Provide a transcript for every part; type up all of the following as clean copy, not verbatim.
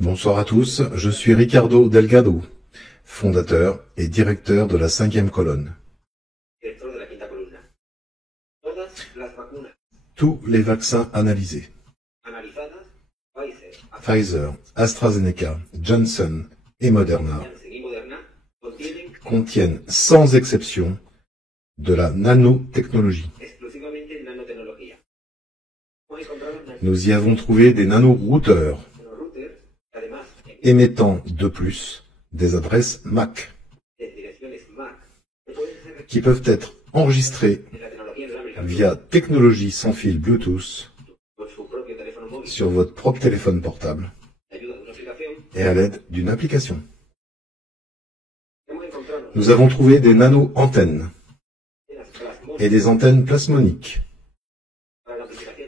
Bonsoir à tous, je suis Ricardo Delgado, fondateur et directeur de la 5e colonne. Tous les vaccins analysés, Pfizer, AstraZeneca, Johnson et Moderna, contiennent sans exception de la nanotechnologie. Nous y avons trouvé des nanorouteurs émettant de plus des adresses MAC qui peuvent être enregistrées via technologie sans fil Bluetooth sur votre propre téléphone portable et à l'aide d'une application. Nous avons trouvé des nano-antennes et des antennes plasmoniques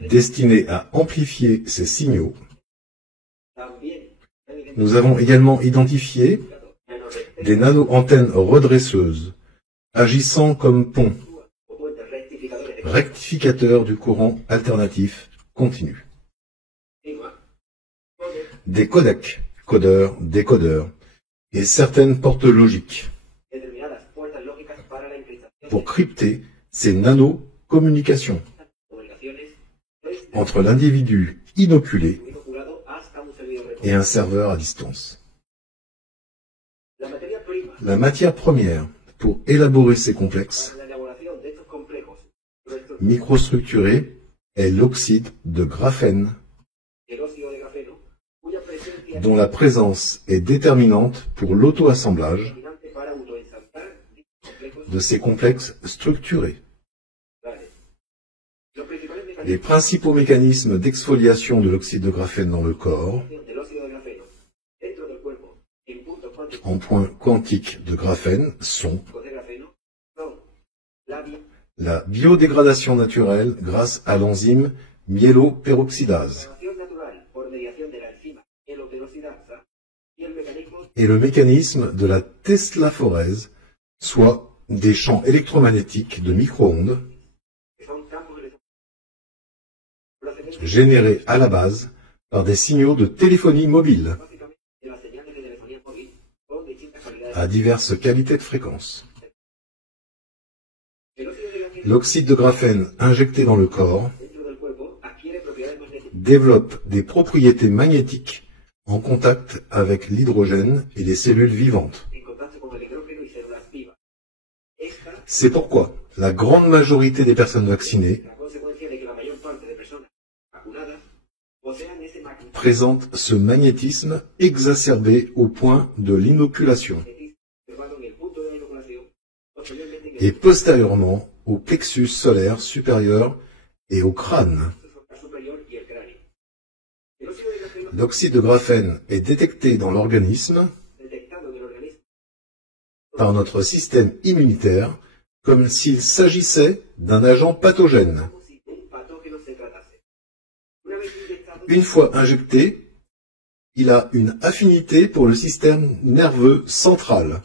destinées à amplifier ces signaux. Nous avons également identifié des nano-antennes redresseuses agissant comme pont, rectificateur du courant alternatif continu. Des codecs, codeurs, décodeurs et certaines portes logiques pour crypter ces nano-communications entre l'individu inoculé et un serveur à distance. La matière première pour élaborer ces complexes microstructurés est l'oxyde de graphène, dont la présence est déterminante pour l'auto-assemblage de ces complexes structurés. Les principaux mécanismes d'exfoliation de l'oxyde de graphène dans le corps, en point quantique de graphène, sont la biodégradation naturelle grâce à l'enzyme myéloperoxydase et le mécanisme de la teslaphorèse, soit des champs électromagnétiques de micro-ondes générés à la base par des signaux de téléphonie mobile à diverses qualités de fréquence. L'oxyde de graphène injecté dans le corps développe des propriétés magnétiques en contact avec l'hydrogène et les cellules vivantes. C'est pourquoi la grande majorité des personnes vaccinées présentent ce magnétisme exacerbé au point de l'inoculation et postérieurement au plexus solaire supérieur et au crâne. L'oxyde de graphène est détecté dans l'organisme par notre système immunitaire comme s'il s'agissait d'un agent pathogène. Une fois injecté, il a une affinité pour le système nerveux central.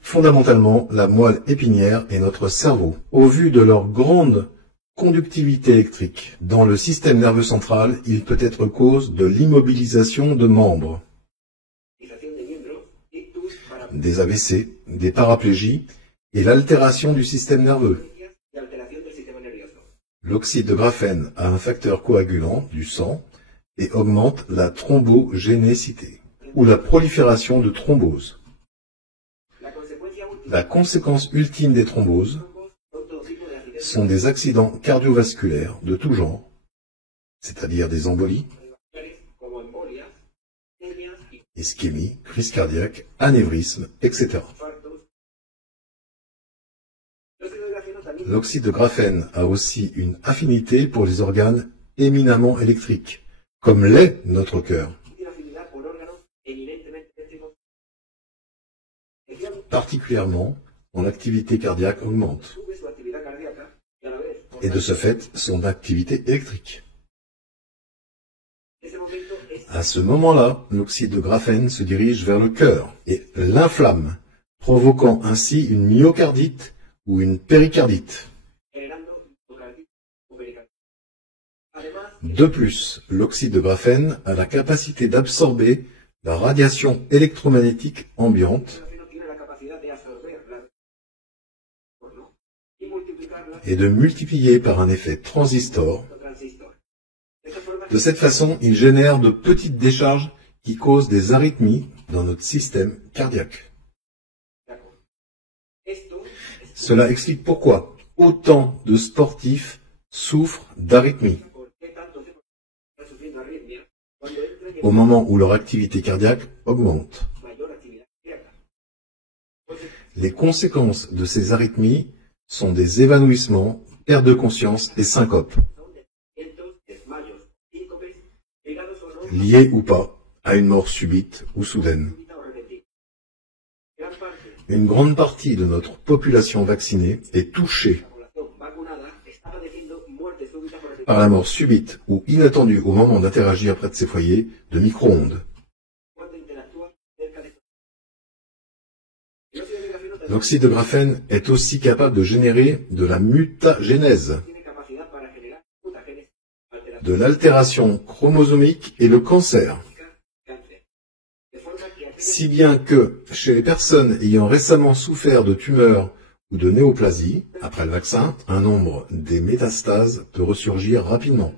Fondamentalement, la moelle épinière et notre cerveau, au vu de leur grande conductivité électrique. Dans le système nerveux central, il peut être cause de l'immobilisation de membres, des AVC, des paraplégies et l'altération du système nerveux. L'oxyde de graphène a un facteur coagulant du sang et augmente la thrombogénécité, ou la prolifération de thromboses. La conséquence ultime des thromboses sont des accidents cardiovasculaires de tout genre, c'est-à-dire des embolies, ischémie, crise cardiaque, anévrisme, etc. L'oxyde de graphène a aussi une affinité pour les organes éminemment électriques, comme l'est notre cœur. Particulièrement, son activité cardiaque augmente, et de ce fait, son activité électrique. À ce moment-là, l'oxyde de graphène se dirige vers le cœur et l'inflamme, provoquant ainsi une myocardite ou une péricardite. De plus, l'oxyde de graphène a la capacité d'absorber la radiation électromagnétique ambiante et de multiplier par un effet transistor. De cette façon, il génère de petites décharges qui causent des arythmies dans notre système cardiaque. Cela explique pourquoi autant de sportifs souffrent d'arythmies au moment où leur activité cardiaque augmente. Les conséquences de ces arythmies sont des évanouissements, perte de conscience et syncopes, liés ou pas à une mort subite ou soudaine. Une grande partie de notre population vaccinée est touchée par la mort subite ou inattendue au moment d'interagir près de ces foyers de micro-ondes. L'oxyde de graphène est aussi capable de générer de la mutagénèse, de l'altération chromosomique et le cancer. Si bien que, chez les personnes ayant récemment souffert de tumeurs ou de néoplasie, après le vaccin, un nombre des métastases peut ressurgir rapidement.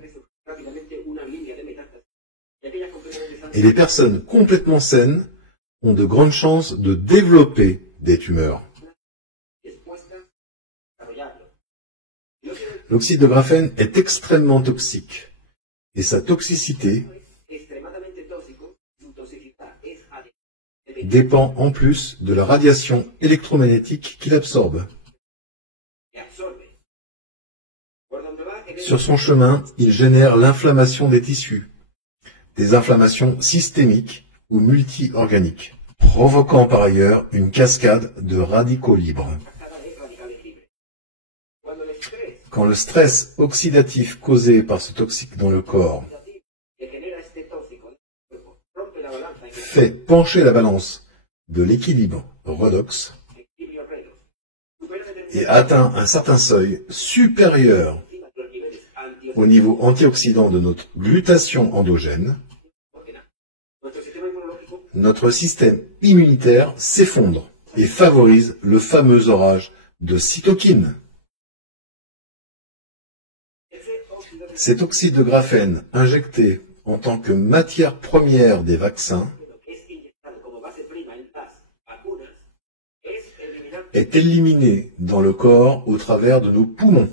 Et les personnes complètement saines ont de grandes chances de développer des tumeurs. L'oxyde de graphène est extrêmement toxique et sa toxicité dépend en plus de la radiation électromagnétique qu'il absorbe. Sur son chemin, il génère l'inflammation des tissus, des inflammations systémiques ou multi-organiques, provoquant par ailleurs une cascade de radicaux libres. Quand le stress oxydatif causé par ce toxique dans le corps fait pencher la balance de l'équilibre redox et atteint un certain seuil supérieur au niveau antioxydant de notre glutation endogène, notre système immunitaire s'effondre et favorise le fameux orage de cytokines. Cet oxyde de graphène injecté en tant que matière première des vaccins est éliminé dans le corps au travers de nos poumons.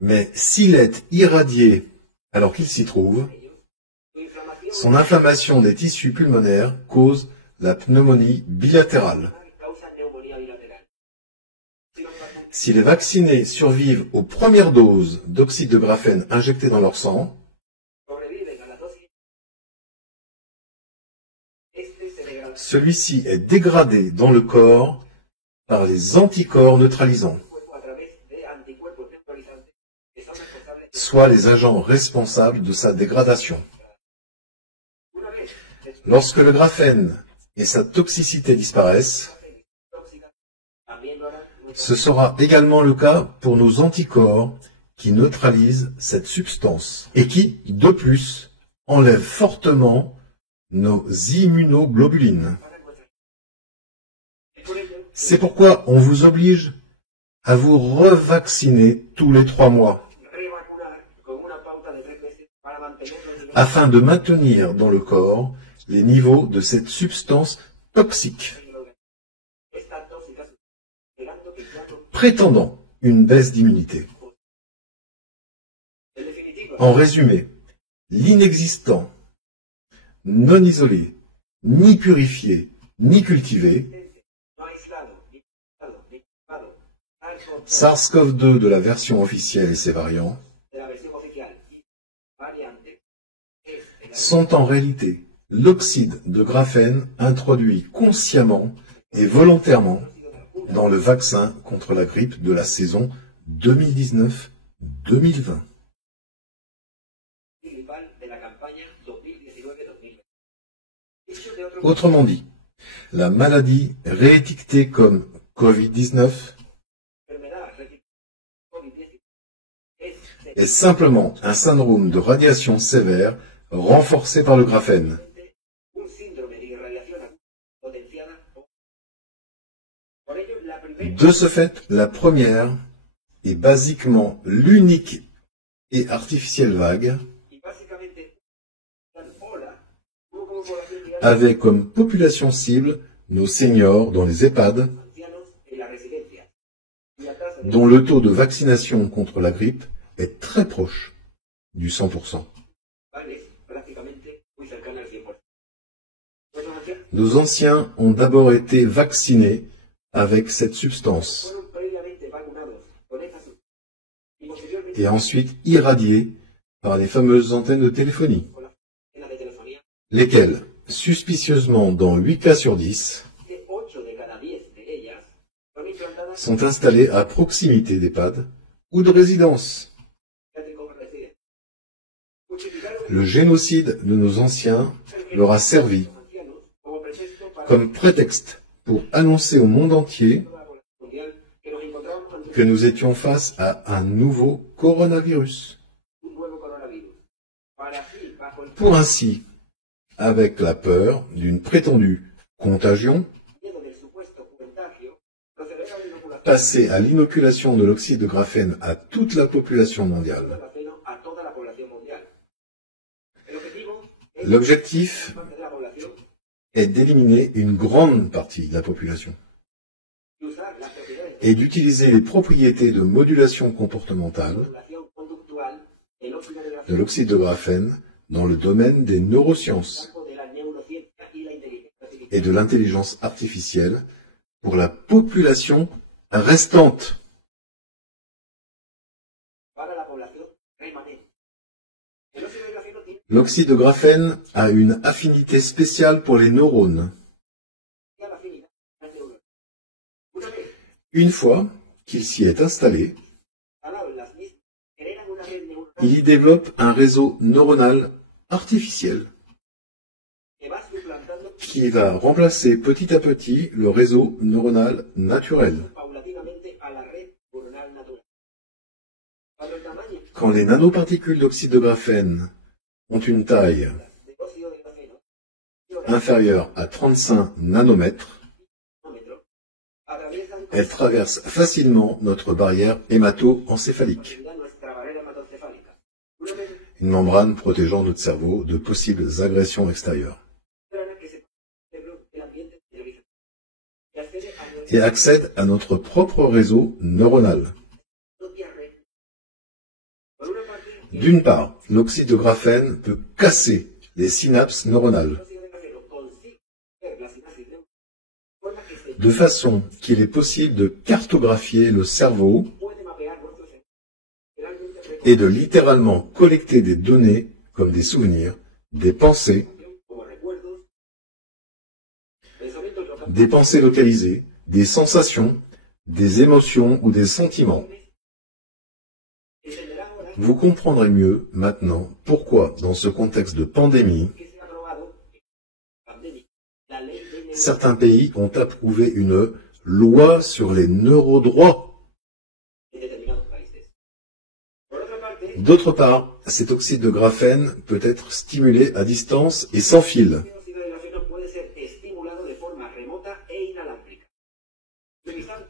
Mais s'il est irradié alors qu'il s'y trouve, son inflammation des tissus pulmonaires cause la pneumonie bilatérale. Si les vaccinés survivent aux premières doses d'oxyde de graphène injectées dans leur sang, celui-ci est dégradé dans le corps par les anticorps neutralisants, soit les agents responsables de sa dégradation. Lorsque le graphène et sa toxicité disparaissent, ce sera également le cas pour nos anticorps qui neutralisent cette substance et qui, de plus, enlèvent fortement nos immunoglobulines. C'est pourquoi on vous oblige à vous revacciner tous les 3 mois, afin de maintenir dans le corps les niveaux de cette substance toxique, prétendant une baisse d'immunité. En résumé, l'inexistant, non isolé, ni purifié, ni cultivé, SARS-CoV-2 de la version officielle et ses variants sont en réalité l'oxyde de graphène introduit consciemment et volontairement dans le vaccin contre la grippe de la saison 2019-2020. Autrement dit, la maladie réétiquetée comme Covid-19 est simplement un syndrome de radiation sévère renforcé par le graphène. De ce fait, la première est basiquement l'unique et artificielle vague, avec comme population cible nos seniors dans les EHPAD, dont le taux de vaccination contre la grippe est très proche du 100%. Nos anciens ont d'abord été vaccinés avec cette substance et ensuite irradiés par les fameuses antennes de téléphonie, lesquelles, suspicieusement dans 8 cas sur 10, sont installées à proximité d'EHPAD ou de résidences. Le génocide de nos anciens leur a servi comme prétexte pour annoncer au monde entier que nous étions face à un nouveau coronavirus. Pour ainsi, avec la peur d'une prétendue contagion, passer à l'inoculation de l'oxyde de graphène à toute la population mondiale. L'objectif est d'éliminer une grande partie de la population et d'utiliser les propriétés de modulation comportementale de l'oxyde de graphène dans le domaine des neurosciences et de l'intelligence artificielle pour la population restante. L'oxyde de graphène a une affinité spéciale pour les neurones. Une fois qu'il s'y est installé, il y développe un réseau neuronal artificiel qui va remplacer petit à petit le réseau neuronal naturel. Quand les nanoparticules d'oxyde de graphène ont une taille inférieure à 35 nanomètres, elles traversent facilement notre barrière hémato-encéphalique, une membrane protégeant notre cerveau de possibles agressions extérieures, et accèdent à notre propre réseau neuronal. D'une part, l'oxyde de graphène peut casser les synapses neuronales, de façon qu'il est possible de cartographier le cerveau et de littéralement collecter des données comme des souvenirs, des pensées localisées, des sensations, des émotions ou des sentiments. Vous comprendrez mieux maintenant pourquoi, dans ce contexte de pandémie, certains pays ont approuvé une loi sur les neurodroits. D'autre part, cet oxyde de graphène peut être stimulé à distance et sans fil.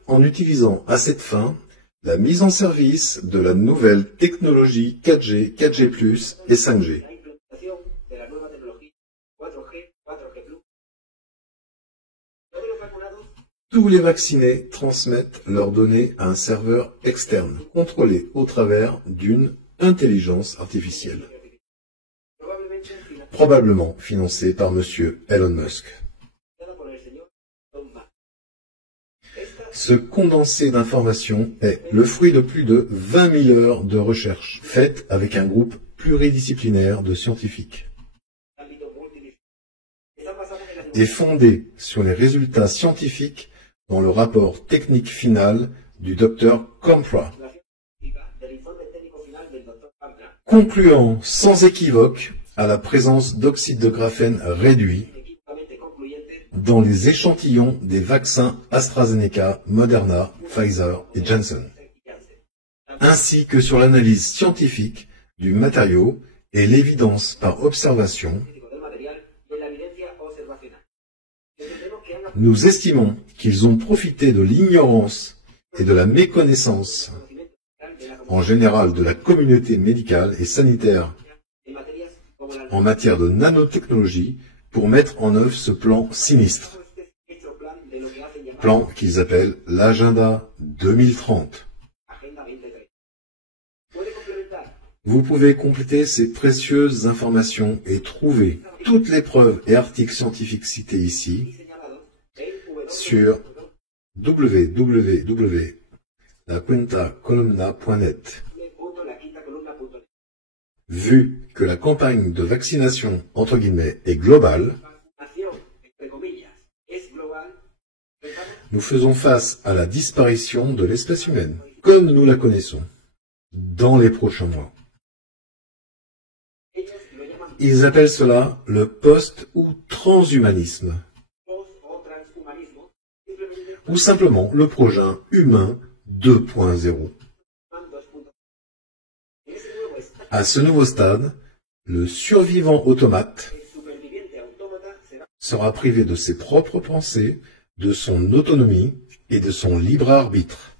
En utilisant à cette fin la mise en service de la nouvelle technologie 4G, 4G+, et 5G. Tous les vaccinés transmettent leurs données à un serveur externe, contrôlé au travers d'une intelligence artificielle, probablement financée par M. Elon Musk. Ce condensé d'informations est le fruit de plus de 20 000 heures de recherche faites avec un groupe pluridisciplinaire de scientifiques et fondé sur les résultats scientifiques dans le rapport technique final du Dr Compra, concluant sans équivoque à la présence d'oxyde de graphène réduit dans les échantillons des vaccins AstraZeneca, Moderna, Pfizer et Janssen, ainsi que sur l'analyse scientifique du matériau et l'évidence par observation. Nous estimons qu'ils ont profité de l'ignorance et de la méconnaissance, en général de la communauté médicale et sanitaire, en matière de nanotechnologie, pour mettre en œuvre ce plan sinistre. Plan qu'ils appellent l'Agenda 2030. Vous pouvez compléter ces précieuses informations et trouver toutes les preuves et articles scientifiques cités ici sur www.laquintacolumna.net. Vu que la campagne de vaccination, entre guillemets, est globale, nous faisons face à la disparition de l'espèce humaine, comme nous la connaissons, dans les prochains mois. Ils appellent cela le post- ou transhumanisme, ou simplement le projet humain 2.0. À ce nouveau stade, le survivant automate sera privé de ses propres pensées, de son autonomie et de son libre arbitre.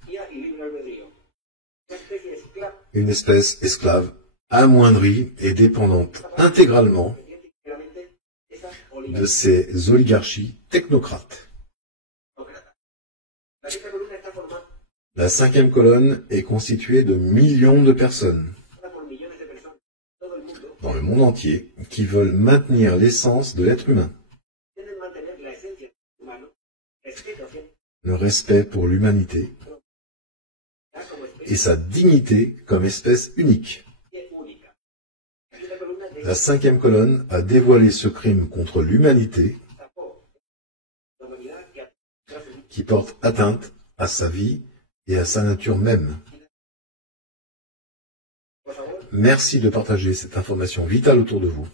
Une espèce esclave, amoindrie et dépendante intégralement de ces oligarchies technocrates. La cinquième colonne est constituée de millions de personnes dans le monde entier qui veulent maintenir l'essence de l'être humain, le respect pour l'humanité et sa dignité comme espèce unique. La cinquième colonne a dévoilé ce crime contre l'humanité qui porte atteinte à sa vie et à sa nature même. Merci de partager cette information vitale autour de vous.